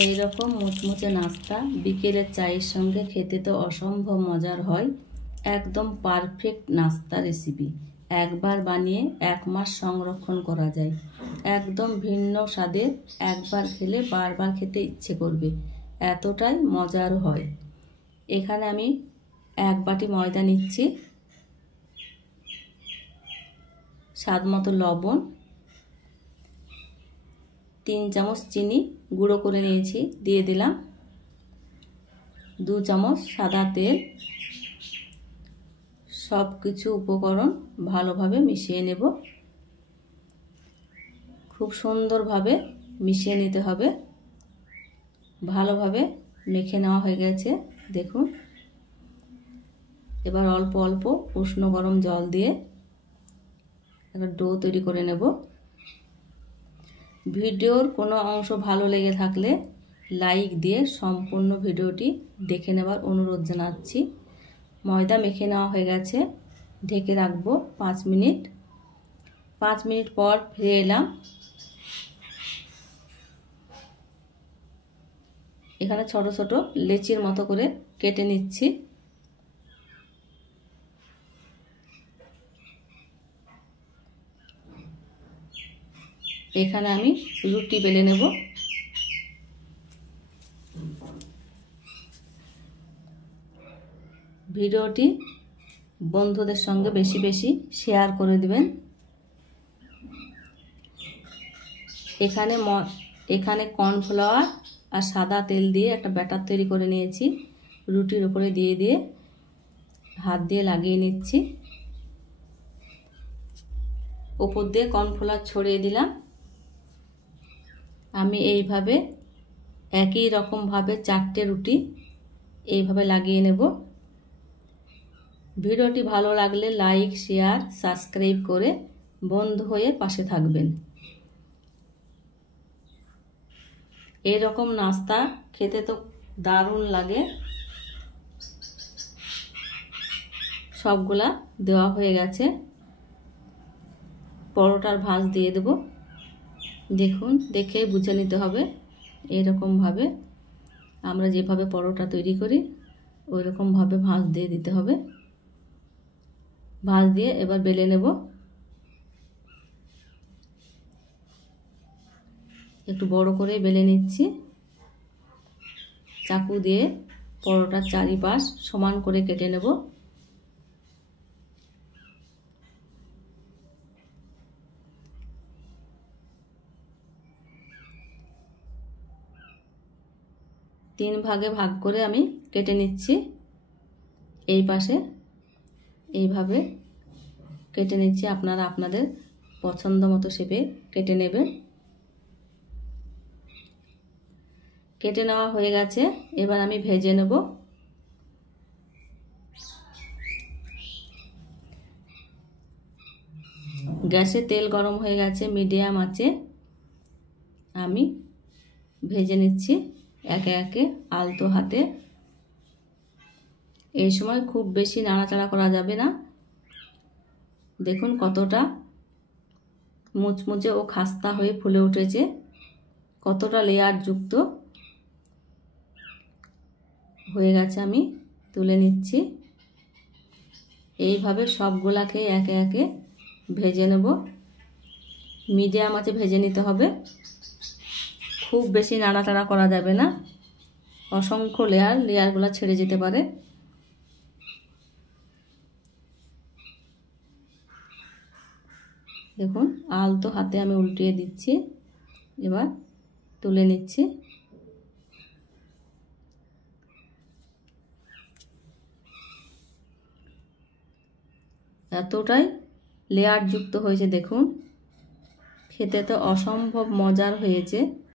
এই রকম মুচমুচে নাস্তা বিকেলের চায়ের সঙ্গে খেতে তো অসম্ভব মজার হয়। একদম পারফেক্ট নাস্তা রেসিপি। একবার বানিয়ে 1 মাস সংরক্ষণ করা যায়। একদম ভিন্ন স্বাদের, একবার খেলে বারবার খেতে ইচ্ছে করবে, এতটাই মজার হয়। এখানে আমি 1 বাটি ময়দা নিচ্ছি, স্বাদ মতো লবণ, 3 চামচ চিনি গুঁড়ো করে নিয়েছি দিয়ে দিলাম, 2 চামচ সাদা তেল। সব কিছু উপকরণ ভালোভাবে মিশিয়ে নেব। খুব সুন্দরভাবে মিশিয়ে নিতে হবে। ভালোভাবে মেখে নেওয়া হয়ে গেছে দেখুন। এবার অল্প অল্প উষ্ণ গরম জল দিয়ে একটা ডো তৈরি করে নেব। ভিডিওর কোনো অংশ ভালো লেগে থাকলে লাইক দিয়ে সম্পূর্ণ ভিডিওটি দেখে নেবার অনুরোধ জানাচ্ছি। ময়দা মেখে নেওয়া হয়ে গেছে, ঢেকে রাখবো 5 মিনিট। 5 মিনিট পর ফিরে এলাম। এখানে ছোট ছোট লেচির মতো করে কেটে নিচ্ছি। এখানে আমি রুটি বেলে নেব। ভিডিওটি বন্ধুদের সঙ্গে বেশি বেশি শেয়ার করে দিবেন। এখানে কর্নফ্লাওয়ার আর সাদা তেল দিয়ে একটা ব্যাটার তৈরি করে নিয়েছি। রুটির উপরে দিয়ে দিয়ে হাত দিয়ে লাগিয়ে নিচ্ছি। উপর দিয়ে কর্নফ্লাওয়ার ছড়িয়ে দিলাম। আমি এইভাবে একই রকমভাবে 4টে রুটি এইভাবে লাগিয়ে নেব। ভিডিওটি ভালো লাগলে লাইক, শেয়ার, সাবস্ক্রাইব করে বন্ধু হয়ে পাশে থাকবেন। এরকম নাস্তা খেতে তো দারুণ লাগে। সবগুলা দেওয়া হয়ে গেছে। পরোটার ভাঁজ দিয়ে দেব। দেখুন, দেখে বুঝে নিতে হবে। এরকমভাবে আমরা যেভাবে পরোটা তৈরি করি ওই রকমভাবে ভাঁজ দিয়ে দিতে হবে। ভাঁজ দিয়ে এবার বেলে নেব। একটু বড় করে বেলে নিচ্ছি। চাকু দিয়ে পরোটার চারিপাশ সমান করে কেটে নেব। তিন ভাগে ভাগ করে আমি কেটে নিচ্ছি। এই পাশে এইভাবে কেটে নিচ্ছি। আপনারা আপনাদের পছন্দ মতো শেপে কেটে নেবেন। কেটে নেওয়া হয়ে গেছে, এবার আমি ভেজে নেব। গ্যাসে তেল গরম হয়ে গেছে, মিডিয়াম আঁচে আমি ভেজে নিচ্ছি একে একে আলতো হাতে। এই সময় খুব বেশি নাড়াচাড়া করা যাবে না। দেখুন কতটা মুচমুচে ও খাস্তা হয়ে ফুলে উঠেছে, কতটা লেয়ার যুক্ত হয়ে গেছে। আমি তুলে নিচ্ছি। এইভাবে সবগুলাকে একে একে ভেজে নেব। মিডিয়াম আঁচে ভেজে নিতে হবে। খুব বেশি নাড়াচাড়া করা যাবে না, অসংখ্য লেয়ারগুলো ছেড়ে যেতে পারে। দেখুন আলতো হাতে আমি উল্টিয়ে দিচ্ছি। এবার তুলে নিচ্ছি। এতটাই লেয়ার যুক্ত হয়েছে দেখুন, খেতে তো অসম্ভব মজার হয়েছে।